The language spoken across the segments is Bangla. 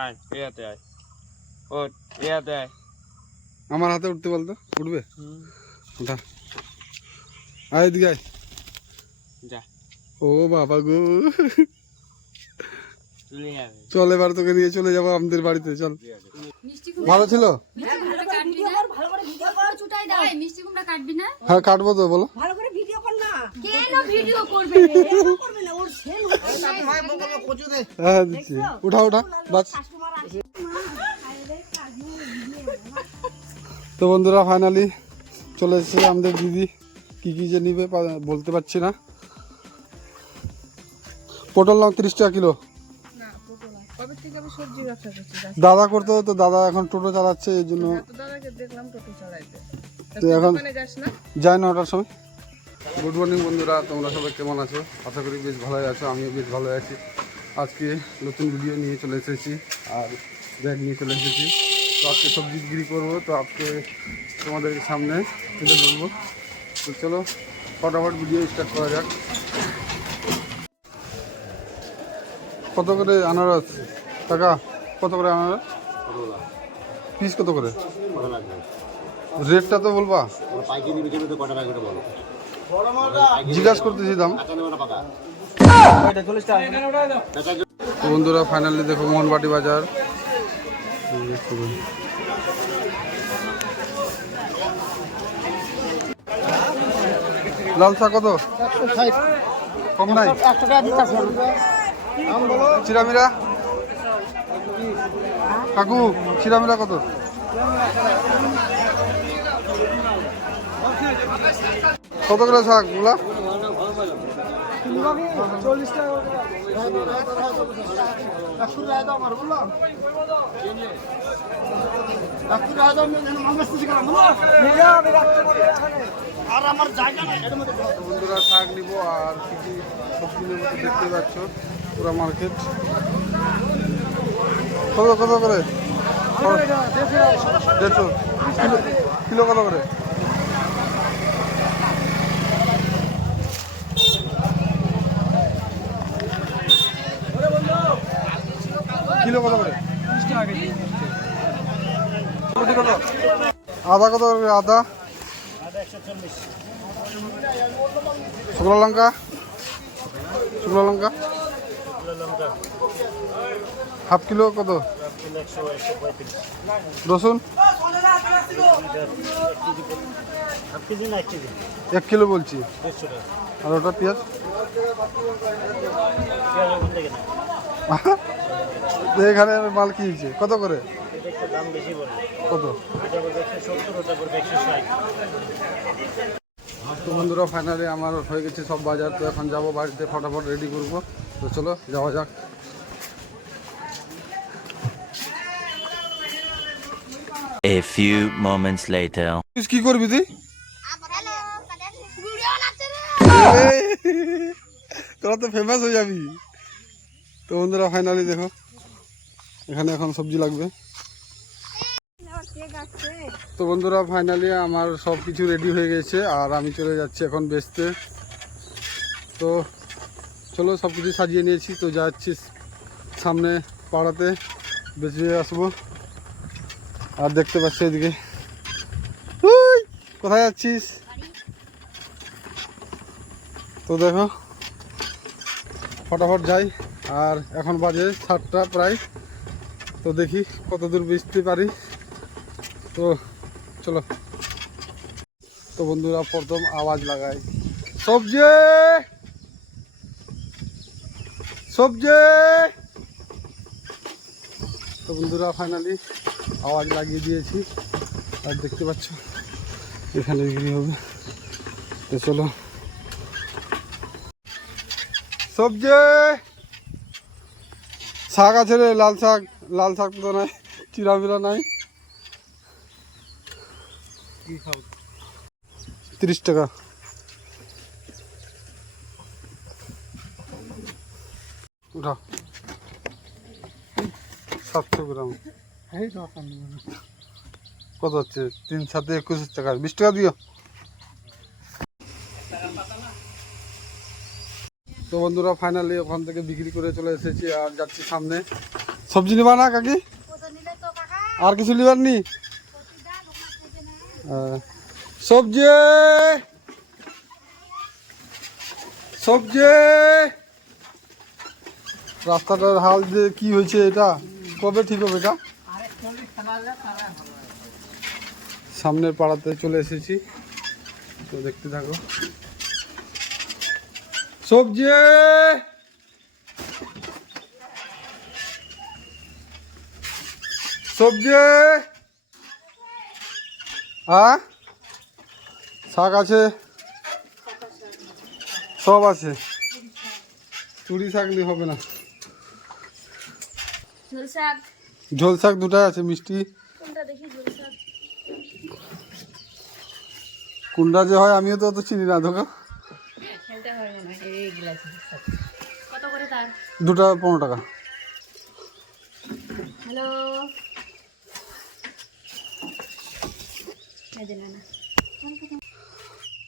আয় ইয়াতে আয় ওঠ ইয়াতে আয় আমার হাতে উঠতে বলতো উঠবে ওঠা আয় এদিকে আয় যা ও বাবা গো চলে যাবে চল এবার তোকে নিয়ে চলে যাবো আমাদের বাড়িতে চল ভালো ছিল হ্যাঁ কাটবো তো বলো হ্যাঁ দিচ্ছি উঠা উঠা বাস তো বন্ধুরা ফাইনালি চলে এসেছে আমাদের দিদি কি কি যে নিবে বলতে পারছি না পটল নাও 30 টাকা কিলো দাদা করতে তো দাদা এখন টোটো চালাচ্ছে এই জন্য তো এখন যাই না ওটার সময় গুড মর্নিং বন্ধুরা তোমরা সবাই কেমন আছো আশা করি বেশ ভালোই আছো আমিও বেশ ভালো আছি আজকে নতুন ভিডিও নিয়ে চলে এসেছি আর ব্যাগ নিয়ে চলে এসেছি তো আজকে সবজি বিক্রি করবো তো আজকে তোমাদের সামনে তুলে ধরবো তো চলো ফটাফট ভিডিও স্টার্ট করা যাক কত করে আনারস টাকা কত করে আনারস পিস কত করে রেটটা তো বলবা জিজ্ঞাসা করতেছি দাম বন্ধুরা ফাইনালি দেখো মোহনবাটি বাজার লাল শাক কত কম নাই চিরামিরা কাকু চিরামিরা কত কত করে শাক গুলা বন্ধুরা শাক নিব আর কি কি সবজি নেব দেখতে পাচ্ছ পুরা মার্কেট কত কত করে 150 কিলো কত করে কিলো কত করে আদা কত করে আদা শুকনো লঙ্কা হাফ কিলো কত রসুন 1 কিলো বলছি আর ওটা পেঁয়াজ এখানে মাল কি হয়েছে কত করে কত তো বন্ধুরা ফাইনালি আমার হয়ে গেছে সব বাজার তো এখন যাবো বাড়িতে ফটাফট রেডি করবো তো চলো যাওয়া যাক A few moments later. কি করবি তুই তোরা তো ফেমাস হয়ে যাবি তো বন্ধুরা ফাইনালি দেখো এখানে এখন সবজি লাগবে তো বন্ধুরা ফাইনালি আমার সব কিছু রেডি হয়ে গেছে আর আমি চলে যাচ্ছি এখন বেচতে তো চলো সব কিছু সাজিয়ে নিয়েছি তো যাচ্ছি সামনে পাড়াতে বেঁচে আসবো আর দেখতে পাচ্ছি এদিকে কোথায় যাচ্ছিস তো দেখো ফটাফট যাই আর এখন বাজে 7টা প্রায় তো দেখি কত দূর বেচতে পারি তো চলো তো বন্ধুরা প্রথম আওয়াজ লাগাই সবজি সবজি তো বন্ধুরা ফাইনালি আওয়াজ লাগিয়ে দিয়েছি আর দেখতে পাচ্ছ এখানে বিক্রি হবে তো চলো সবজি শাক আছে রে লাল শাক তো নাই চিরামিরা নাই 30 টাকা উঠা 700 গ্রাম কত হচ্ছে 3 7 21 টাকা 20 টাকা দিও তো বন্ধুরা ফাইনালি ওখান থেকে বিক্রি করে চলে এসেছি আর যাচ্ছি সামনে সবজি নিবা না কাকি? আর কিছু নিবার নি? সবজি সবজি রাস্তাটার হাল যে কি হয়েছে, এটা কবে ঠিক হবে? এটা সামনের পাড়াতে চলে এসেছি, তো দেখতে থাকো। সবজি সবজি শাক আছে, সব আছে, চুরি শাক নিয়ে হবে না। ঝোল শাক দুটাই আছে, মিষ্টি কোনটা যে হয় আমিও তো অত চিনি না। ধোকা দুটা 15 টাকা। হ্যালো,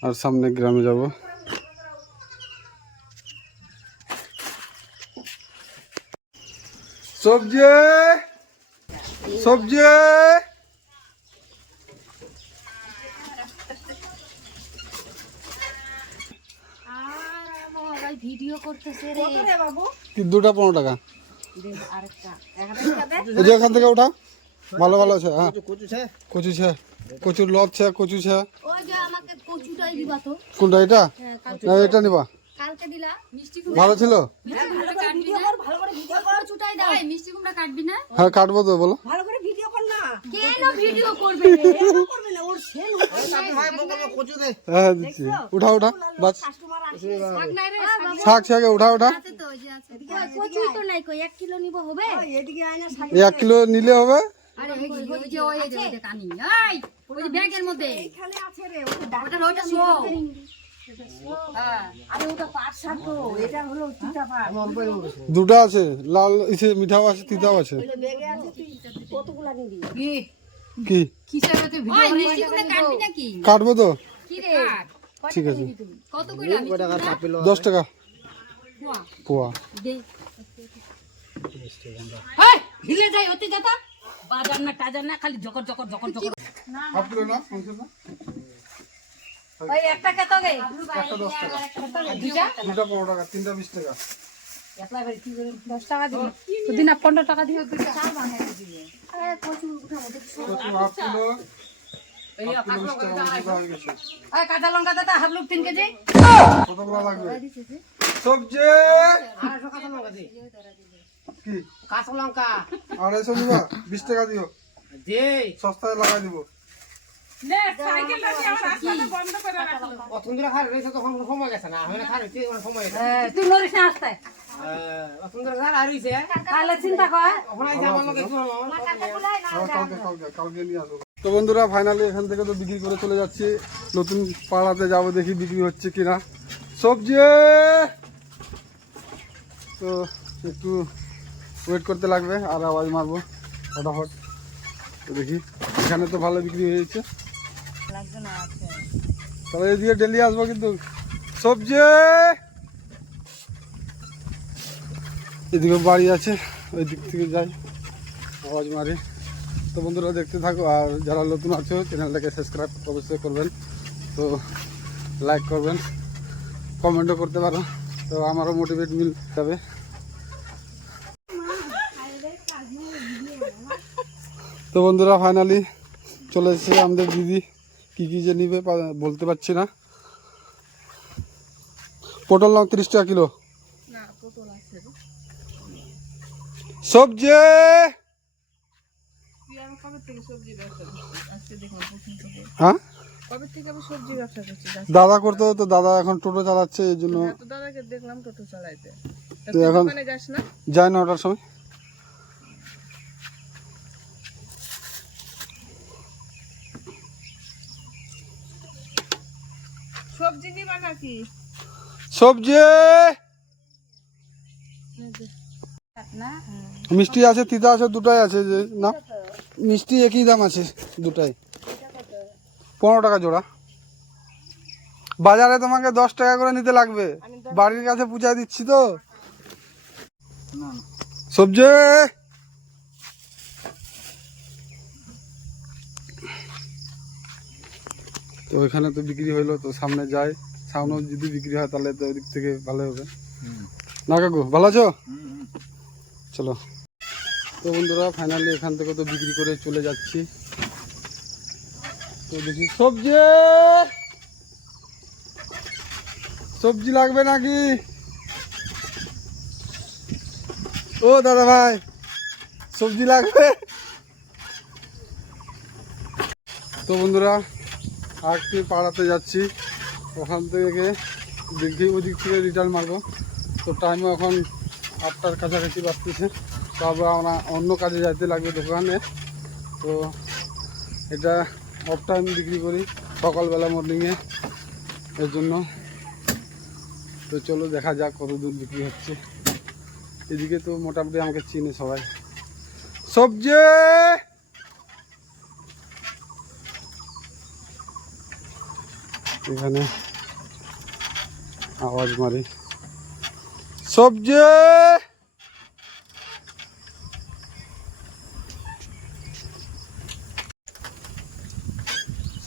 আর সামনে গ্রামে যাব। সবজি সবজি ভিডিও করতেছে রে বাবু। কি দুটা 15 টাকা? আরেকটা এই যে এখান থেকে উঠা, ভালো ভালো আছে। হ্যাঁ কচু ছে, কচুর লত ছে, কচু ছে। ওই যে আমাকে কচুটাই দিবা তো। কোনটা এটা? হ্যাঁ, না এটা নিবা? কালকে দিলা মিষ্টি ভালো ছিল। ভালো করে ভিডিও কর, ভালো করে ভিডিও কর, কচুটাই দাও। এই মিষ্টি কুমড়া কাটবি না? হ্যাঁ কাটবো তো, বলো। ভালো করে ভিডিও কর না। কেন ভিডিও করবে রে? কেন করবে না? ওর সেল কচু দে। হ্যাঁ দিচ্ছি, উঠা উঠা বাস। কাস্টমার আসে। শাক নাই রে, শাক শাকে উঠা উঠা। আছে তো, ওই যে আছে। কচুই তো নাই কই 1 কিলো নিব হবে? এদিকে আয় না শাক। 1 কিলো নিলে হবে। আরে ওই যে ওইটা কানি। এই ওই যে ব্যাগের মধ্যে এখানে আছে রে, ওটা শো। হ্যাঁ, আরে ওটা পাট শাক তো, এটা হলো তিতা পাট। দুটো আছে, লাল ইসে মিঠাও আছে, তিতাও আছে। ব্যাগে আছে, তুই কতগুলা নিবি? কি কিসেরতে ভিডিও মিষ্টি কুমড়া কাটবি নাকি? কাটবো তো, কি রে? ঠিক আছে। কত কইলা মিষ্টি কুমড়া? 10 টাকা পোয়া পোয়া। দে। এই হিলে যাই অতি যাতা বাজার না টাজার না, খালি জকর জকর জকর জকর। হাফ কিলো না সমস্যা না। ওই একটা কত গে? একটা 10 টাকা, দুইটা দুটা 15 টাকা, তিনটা 20 টাকা। একলা ভাই কি করে 10 টাকা দিবি? প্রতিদিন 15 টাকা দিও, দুইটা চা বানাই দিবি। আরে কচু উঠাবো দেখছো? কচু হাফ কিলো, এই 20 টাকা হয়ে গেছে। এই কাঁচা লঙ্কা দাদা হাফ লোক 3 কেজি। কতগুলো লাগবে? সবজি কি? কাঁচা লঙ্কা 250 নিবা? 20 টাকা দিও, যে সস্তায় লাগাই দিব। অতক্ষণ ধরে খাই রয়েছে, তখন সময় গেছে না, হলে খাই রয়েছে সময় গেছে। তুই নরিস না আসতে। অতক্ষণ ধরে খাই রয়েছে, তাহলে চিন্তা কর। ওখানে আইসা আমার লোক একটু হলো। কালকে নিয়ে আসবো। তো বন্ধুরা ফাইনালি এখান থেকে তো বিক্রি করে চলে যাচ্ছি, নতুন পাড়াতে যাবো, দেখি বিক্রি হচ্ছে কিনা সবজি। তো একটু ওয়েট করতে লাগবে, আর আওয়াজ মারবো ফটাফট। তো দেখি, এখানে তো ভালো বিক্রি হয়েছে, তবে এদিকে ডেলি আসবো কিন্তু। সবজি এদিকে বাড়ি আছে, ওই দিক থেকে যাই, আওয়াজ মারি। তো বন্ধুরা দেখতে থাকো, আর যারা নতুন আছো চ্যানেলটাকে সাবস্ক্রাইব অবশ্যই করবেন, তো লাইক করবেন, কমেন্টও করতে পারো, তো আমারও মোটিভেট মিল যাবে। তো বন্ধুরা ফাইনালি চলে এসেছে আমাদের দিদি, কী কী যে নিবে বলতে পারছি না। পটল নাও 30 টাকা কিলো। সবজি হ্যাঁ দাদা করতো, তো দাদা এখন টোটো চালাচ্ছে, এই জন্য তো এখন যায় না, ওটার সময়। সবজি মিষ্টি আছে, তিতা আছে, দুটাই আছে যে না, মিষ্টি একই দাম আছে দুটাই, 15 টাকা জোড়া। বাজারে তোমাকে 10 টাকা করে নিতে লাগবে, বাড়ির কাছে পৌঁছায় দিচ্ছি তো। সবজি তো ওইখানে তো বিক্রি হইলো, তো সামনে যাই, সামনেও যদি বিক্রি হয় তাহলে তো ওদিক থেকে ভালো হবে না কাকু? ভালো আছো? চলো। তো বন্ধুরা ফাইনালি এখান থেকে তো বিক্রি করে চলে যাচ্ছি। তো দেখি সবজি সবজি লাগবে নাকি? ও দাদা ভাই সবজি লাগবে? তো বন্ধুরা আরেকটি পাড়াতে যাচ্ছি, ওখান থেকে দেখি ওদিক থেকে রিটার্ন মারবো। তো টাইমও এখন 8টার কাছাকাছি বাজতেছে, তো আবার আমরা অন্য কাজে যাইতে লাগবে দোকানে। তো এটা অফ টাইম বিক্রি করি সকালবেলা মর্নিংয়ে, এর জন্য। তো চলো দেখা যাক কত দূর বিক্রি হচ্ছে। এদিকে তো মোটামুটি আমাকে চিনে সবাই। সবজি এখানে আওয়াজ মারি, সবজি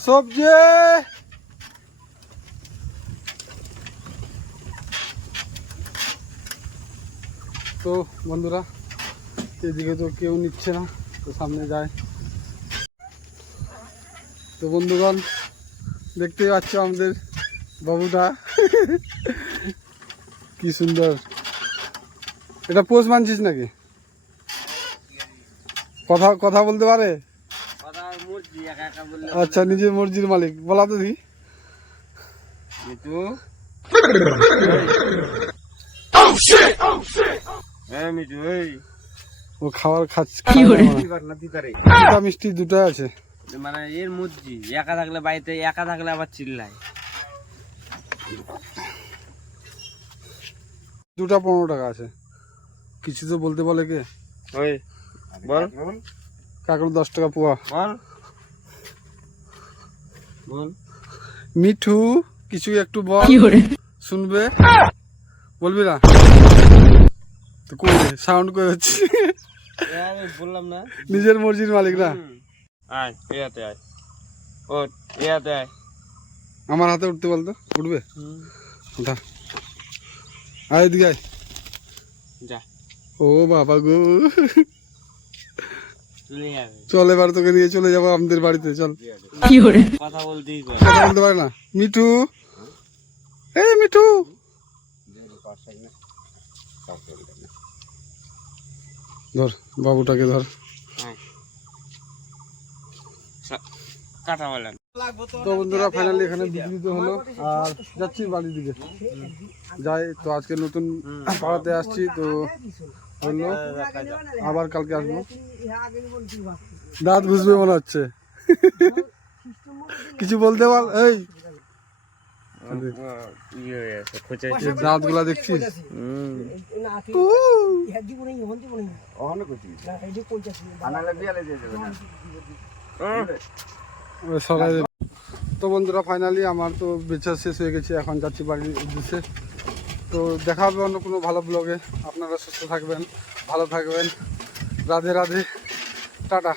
সবজি তো বন্ধুরা এদিকে তো কেউ নিচ্ছে না, তো সামনে যায়। তো বন্ধুগণ দেখতেই পাচ্ছ আমাদের বাবুটা কি সুন্দর। এটা পোষ মানছিস নাকি? কথা কথা বলতে পারে? আচ্ছা নিজের মর্জির মালিক, বলা তো দেখি। ও খাবার খাচ্ছে, মিষ্টি দুটাই আছে। মানে এর মুরগি একা থাকলে বাড়িতে, একা থাকলে আবার চিল্লায়। দুটা 15 টাকা আছে, কিছু তো বলতে বলে কে? ওই বল কাকুর 10 টাকা পোয়া। বল বল মিঠু কিছু একটু বল, শুনবে? বলবি না তো কই সাউন্ড কই হচ্ছে? বললাম না নিজের মর্জির মালিক না। আয় এতে আয়, ও এতে আয়। আমার হাতে উঠতে বলতো, উঠবে? উঠা, আয় এদিকে আয়। যা ও বাবা গো, চলে যাবে। চল এবার তোকে নিয়ে চলে যাবো আমাদের বাড়িতে, চল। কথা বলতেই কর। কথা বলতে পারে না মিঠু, এই মিঠু ধর বাবুটাকে ধর। কাটা বলেন। তো বন্ধুরা ফাইনালি এখানে বিক্রি তো হলো, আর যাচ্ছি বাড়ির দিকে যাই। তো আজকে নতুন পাড়াতে আসছি, তো হলো আবার কালকে আসবো। দাঁত ঘুষবে মনে হচ্ছে, কিছু বলতে বল। এই দাঁত গুলা দেখছিস? তো বন্ধুরা ফাইনালি আমার তো বেচা শেষ হয়ে গেছে, এখন যাচ্ছি বাড়ির উদ্দেশ্যে। তো দেখা হবে অন্য কোনো ভালো ব্লগে। আপনারা সুস্থ থাকবেন, ভালো থাকবেন। রাধে রাধে, টাটা।